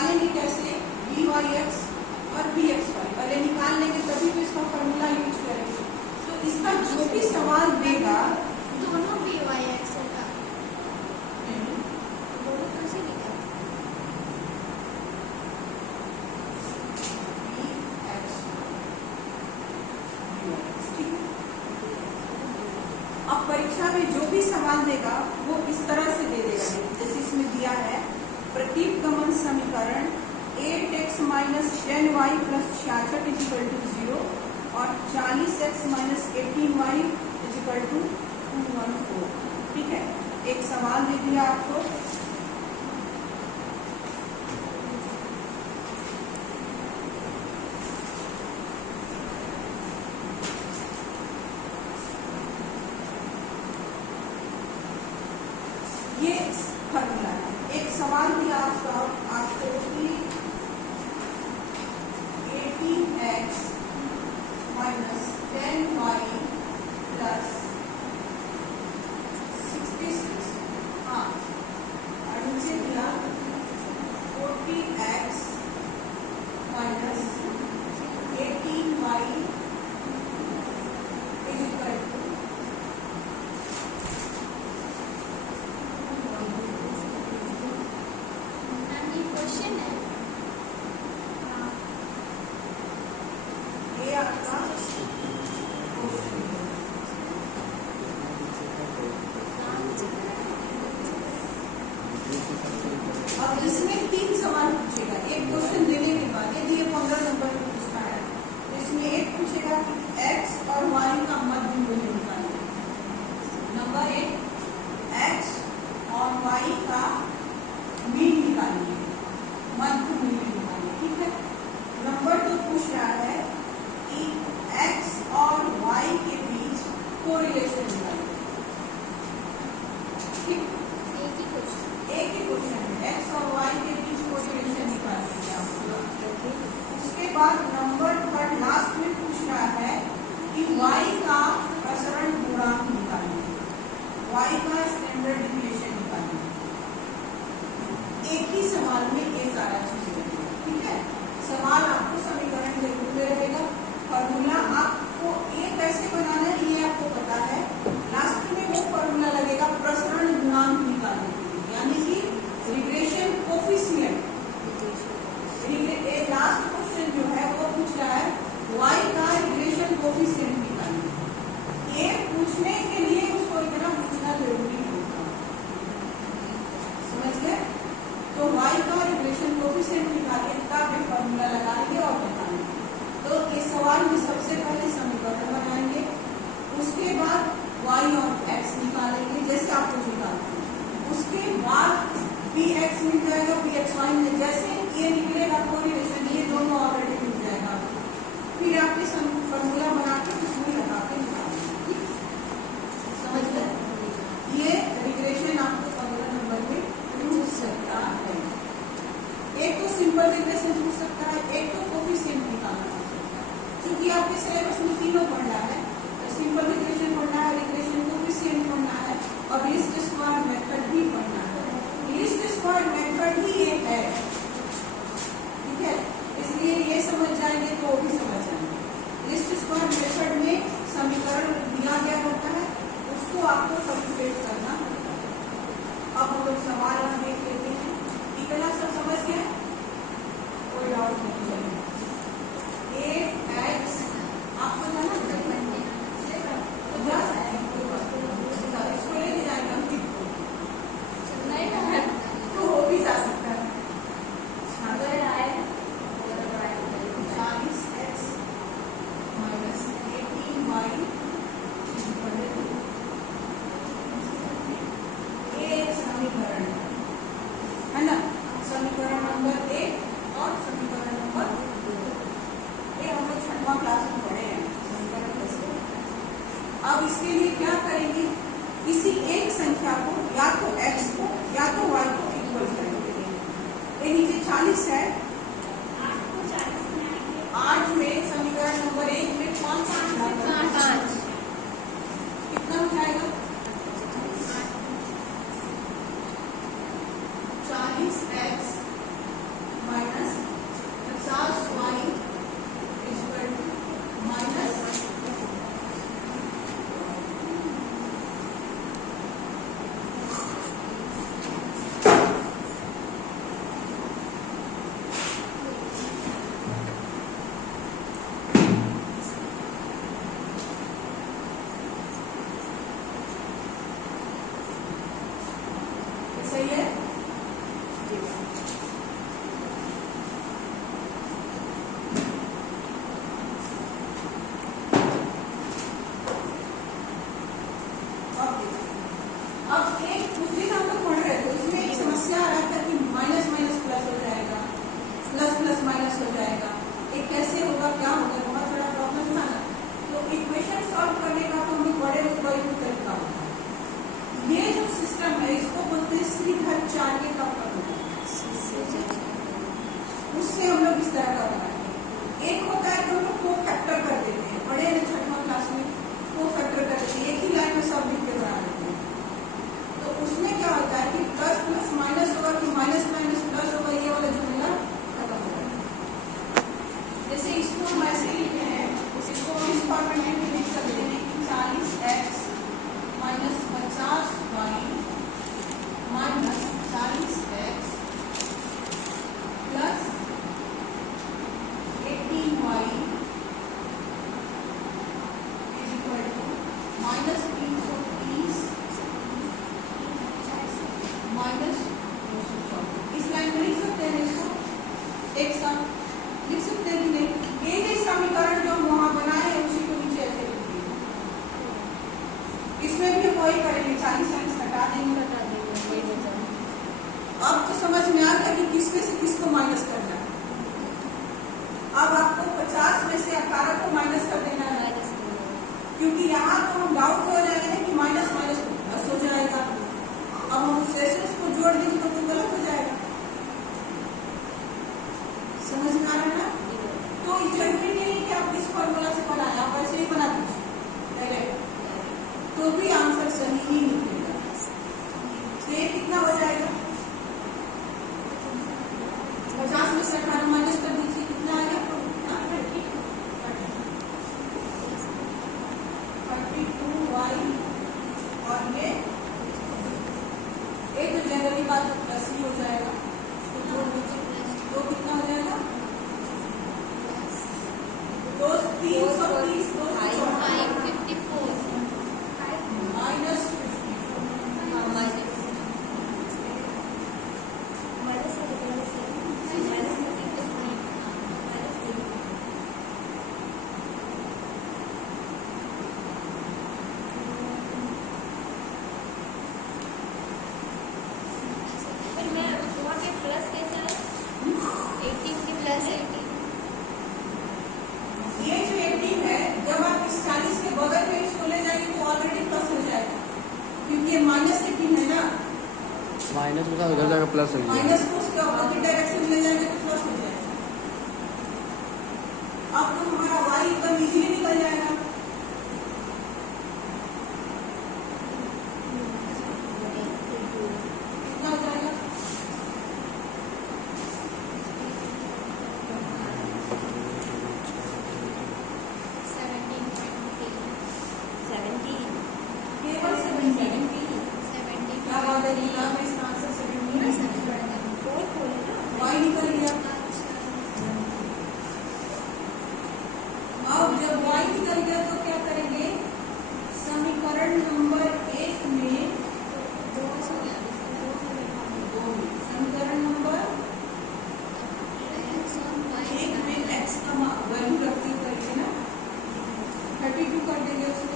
निकालेंगे कैसे, B Y x और बी एक्स वाई, पहले निकाल लेंगे तभी तो इसका फॉर्मूला यूज करेंगे। तो इसका जो भी सवाल देगा, दोनों बी वाई एक्स होगा, दोनों कैसे लिखा? अब परीक्षा में जो भी सवाल देगा वो इस तरह से दे देगा, जैसे इसमें दिया है प्रतीक गमन समीकरण 8x minus 10y plus 66 is equal to 0 और 40x minus 18y is equal to 214। ठीक है, एक सवाल दे दिया आपको, ये फॉर्मूला है। एक सवाल दिया आपको कि 18x माइनस 10y प्लस 66, हाँ, और नीचे दिया 40x minus 18y equal to question है ये आपका अब इसमें 3 सवाल पूछेगा, एक क्वेश्चन देने के बाद यदि ये 15 नंबर पूछता है तो इसमें एक पूछेगा कि x और y का मध्य मूल्य निकालिए। नंबर 1, x और y का मीन निकालिए, मध्य मूल्य निकालिए। ठीक है, नंबर 2 पूछ रहा है कि x और y के बीच कोरिलेशन निकालिए। ठीक, एक ही क्वेश्चन है, x और y के बीच कोरिलेशन निकालिए आप। उसके बाद नंबर 3 लास्ट में पूछ रहा है कि y का प्रसरण गुणांक निकालिए, y का स्टैंडर्ड डिविएशन निकालिए। एक ही सवाल में ये सारा चीज रहेगा। ठीक है, सवाल आपको समीकरण देखते रहेगा, फॉर्मूला आपको ये कैसे बनाना है ये आपको पता है, लास्ट में वो फॉर्मूला लगेगा प्रसरण गुणांक निकालने के लिए, यानी कि रिग्रेशन कोफिशिएंट। लास्ट क्वेश्चन जो है वो पूछ रहा है y का रिग्रेशन कोफिशिएंट निकालना। ये पूछने के लिए उसको इतना पूछना जरूरी होगा, समझ गए? तो y का रिग्रेशन कोफिशिएंट निकालिए, तब ये फॉर्मूला लगाएंगे और बताएंगे। तो इस सवाल में सबसे पहले समीकरण बनाएंगे, उसके बाद y और x निकालेंगे जैसे आप लोग निकालते हैं, उसके बाद bx मिल जाएगा, bxy में जैसे ये निकलेगा कोरिलेशन, ये दोनों ऑलरेडी मिल जाएगा। फिर आपके फॉर्मूला बना के उसमें लगा के निकालेंगे। समझ गए? ये रिग्रेशन आपको 15 नंबर में पूछ सकता है। एक तो सिंपल रिग्रेशन पूछ सकता है, एक तो कोफिशिएंट निकालना पूछ सकता है। क्योंकि आपके सिलेबस में तीनों पढ़ना है, सिंपल रिग्रेशन पढ़ना है, रिग्रेशन कोफिशिएंट पढ़ना है और लीस्ट स्क्वायर मेथड भी पढ़ना है। लीस्ट स्क्वायर मेथड ही एक है, ठीक है, इसलिए ये समझ जाएंगे तो वो भी समझ जाएंगे। लीस्ट स्क्वायर मेथड में समीकरण दिया गया होता है, उसको आपको कैलकुलेट करना होता है। अब हम लोग सवाल हम देख लेते हैं, इतना सब समझ गया, कोई डाउट नहीं है। x आपको जाना तो जा सकते हैं, कोई बात नहीं, इसको लेके जाएंगे हम नहीं तो हो भी जा सकता है। 40x माइनस 18y ये एक समीकरण है ना, समीकरण नंबर 1 और समीकरण नंबर 2, ये हम लोग 6वां क्लास में पढ़े हैं समीकरण कैसे। अब इसके लिए क्या करेंगे, किसी एक संख्या को या तो x को या तो y को इक्वल करेंगे। ये नीचे 40 है, 8 में समीकरण नंबर 1 में 5 कितना हो जाएगा, 40x अब तो समझ में आ गया कि किसमें से किसको माइनस करना है। अब आपको 50 में से 18 को माइनस कर देना है, क्योंकि यहाँ तो हम डाउट हो जाएंगे कि माइनस माइनस प्लस हो जाएगा। अब हम उससे उसको जोड़ देंगे तो गलत हो जाएगा। समझ में आ रहा है ना? तो जरूरी नहीं है कि आप इस फॉर्मूला से बनाए, आप ऐसे ही बना दीजिए डायरेक्ट, तो भी आंसर सही ही निकलेगा। तो ये कितना हो जाएगा? 50 में से 18 माइनस कर दीजिए, कितना आएगा? 32y और ये तो जनरली बात प्लस ही हो जाएगा, उसको जोड़ दीजिए तो कितना हो जाएगा? 330 माइनस 80 ये जो 18 है, जब आप इस 40 के बगल में इसको ले जाएंगे तो ऑलरेडी प्लस हो जाएगा, क्योंकि ये माइनस 18 है ना। माइनस में उधर जाकर प्लस हो माइनस को उसके ऑपोजिट डायरेक्शन में ले जाएंगे तो प्लस हो जाएगा। अब तो हमारा y एकदम इजीली निकल जाएगा। कितना हो जाएगा? केवल 70। क्या बात है? इसका आंसर 70 y निकल गया। अब जब y निकल गया तो क्या करेंगे? समीकरण नंबर 1 में समीकरण नंबर 1 में x का वैल्यू रखते करेंगे ना, 32 कर देंगे उसमें।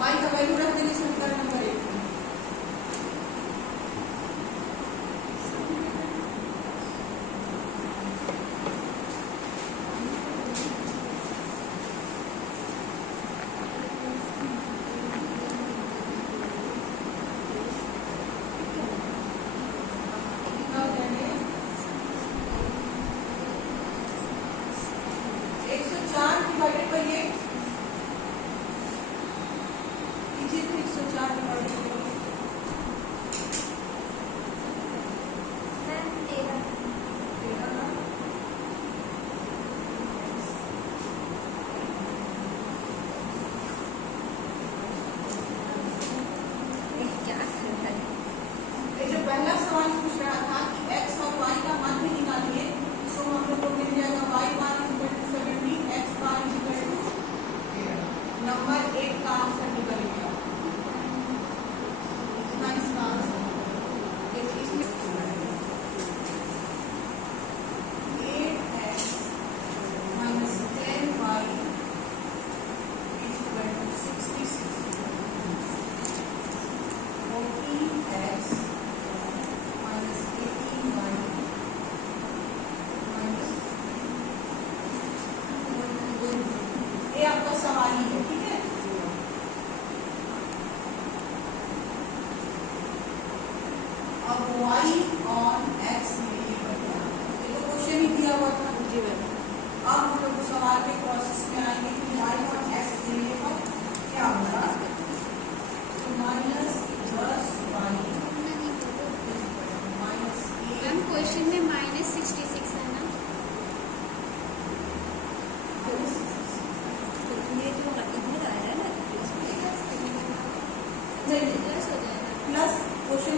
y का वैल्यू रख देंगे समीकरण नंबर 1 में। कितना हो जाएंगे? 104 डिवाइडेड बाई 8 कीजिए, तो 104 डिवाइडेड बाई 8 ये जो पहला सवाल पूछ रहा था कि x और y का मान भी निकालिए, तो हम लोग को मिल जाएगा y bar equal to 70, x bar equal to number 1 का आंसर निकल गया। इतना इसका आंसर इसमें 8x minus 10y equal to 66, 14x minus 18y minus, ये आपका सवाल ही है, ठीक है। अब y on x में ये बदला, ये तो क्वेश्चन ही दिया हुआ था। अब हम लोग सवाल के प्रोसेस में आएंगे कि y on x देने पर क्या होगा। तो minus 10y minus ma'am question में -66 है ना? नहीं प्लस हो जाएगा। प्लस क्वेश्चन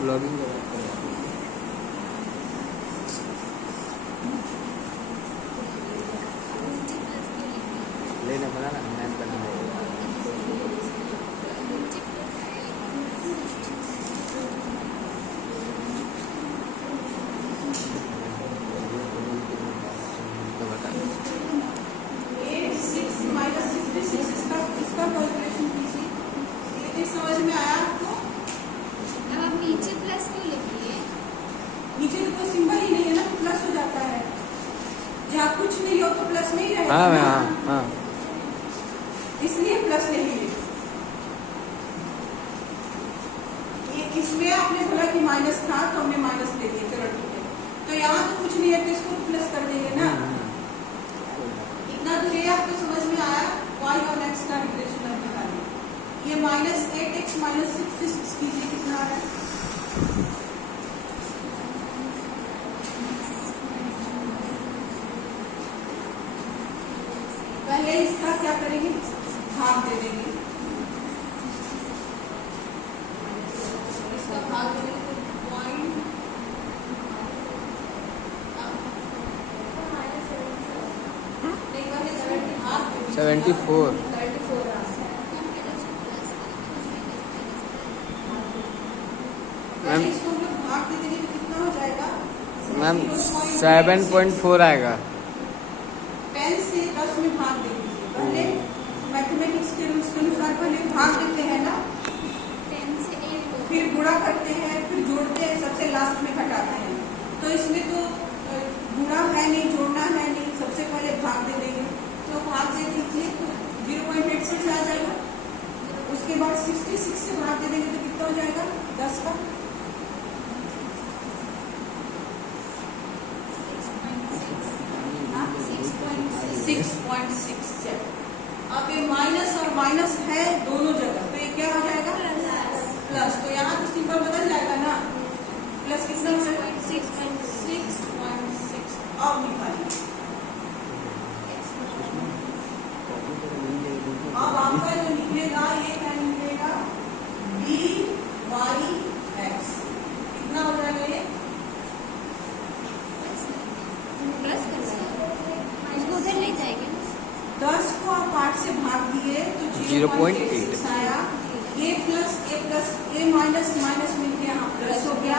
ब्लॉगिंग कर रहा है। लेना बना ना मैम करना है। तो बता 6 माइनस 66 इसका कैलकुलेशन कीजिए। ये समझ में आया आपको? अब आप नीचे प्लस क्यों लिखिए? नीचे तो कोई सिंबल ही नहीं है ना, तो प्लस हो जाता है। जहाँ कुछ नहीं हो तो प्लस नहीं रहेगा हाँ ना। हाँ हाँ इसलिए प्लस नहीं है। ये इसमें आपने बोला कि माइनस था तो हमने माइनस ले दिया, चलो ठीक है। तो यहाँ तो कुछ नहीं है तो इसको प्लस कर देंगे ना। इतना तो ये आपको समझ में आया। y और x का रिलेशन अब निकालिए। ये -8x माइनस 66 कीजिए, कितना आ रहा है? पहले इसका क्या करेंगे, भाग दे देंगे। इसका भाग दे देंगे तो पॉइंट 74 मैम। इसको हम लोग भाग दे देंगे तो कितना हो जाएगा? मैम 7.4 आएगा। 10 से 10 में भाग दे दीजिए। पहले मैथमेटिक्स के रूल्स के अनुसार पहले भाग देते हैं ना, 10 से 8 को फिर गुणा करते हैं, फिर जोड़ते हैं, सबसे लास्ट में घटाते हैं। तो इसमें तो गुणा है नहीं, जोड़ना है नहीं, सबसे पहले भाग दे देंगे। तो भाग दे दीजिए, 0.86 आ जाएगा। उसके बाद 66 से भाग दे देंगे तो कितना हो जाएगा? 10 का 6.6। अब ये माइनस और माइनस है दोनों जगह, तो ये क्या हो जाएगा? प्लस। तो यहाँ तो सिंबल बदल जाएगा ना। प्लस कितना हो जाएगा? 6.6। अब निकालिए। अब आपका जो निकलेगा ये क्या निकलेगा? BYX कितना हो जाएगा? ये प्लस कर इसको उधर ले जाएंगे ना। 10 को आप 8 से भाग दिए तो 0.86 आया। ये प्लस ए माइनस माइनस मिलके यहाँ प्लस हो गया,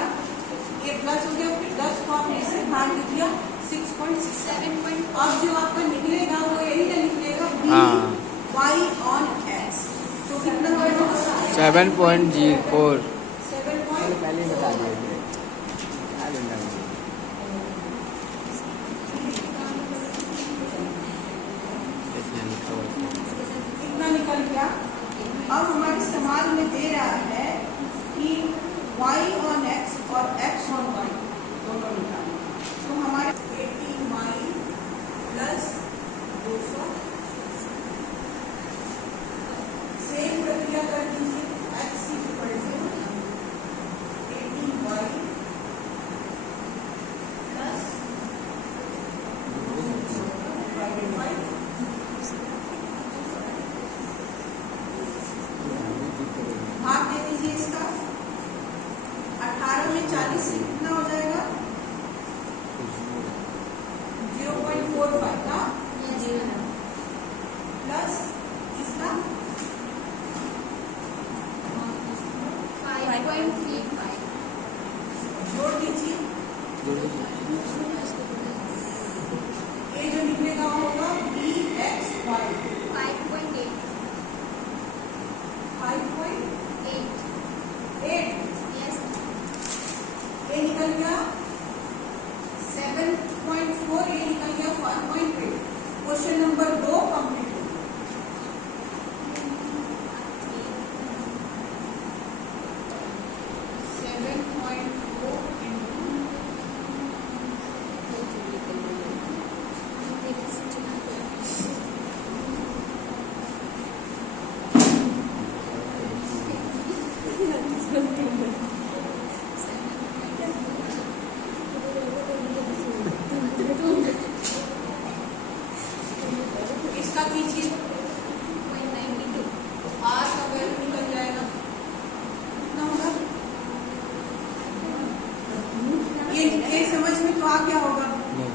ये प्लस हो गया। फिर 10 को आपने इससे भाग दिया 6.67। अब जो आपका निकलेगा वो यही ना निकलेगा BY on X। तो कितना होगा? 7.04 7. पहले ही बता दिए थे। कितना निकल गया? अब हमारे समाज में दे रहा है कि y on x और x on y दोनों निकालें। तो हमारे 18y प्लस 200 सेम प्रक्रिया कर दीजिए। x equal to 18y plus 200 भाग दे दीजिए इसका। 18 में 40 से कितना हो जाएगा? 0.45 का प्लस इसका 5.35 जोड़ दीजिए। ये जो निकलेगा होगा BXY 5.8 5.8। यस ये निकल गया 7.4, ये निकल गया 5.8। क्वेश्चन नंबर 2 कंप्लीट हो गया। 7.4 इसका क्या होगा? नहीं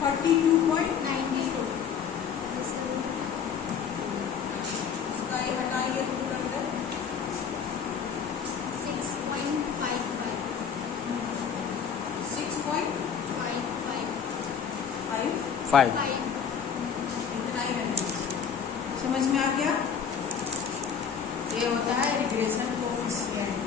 42.92। उसका ये हटाइए रूट अंदर 6.5 5 इतना ही रहना। समझ में आ गया? ये होता है रिग्रेशन कोएफिशिएंट।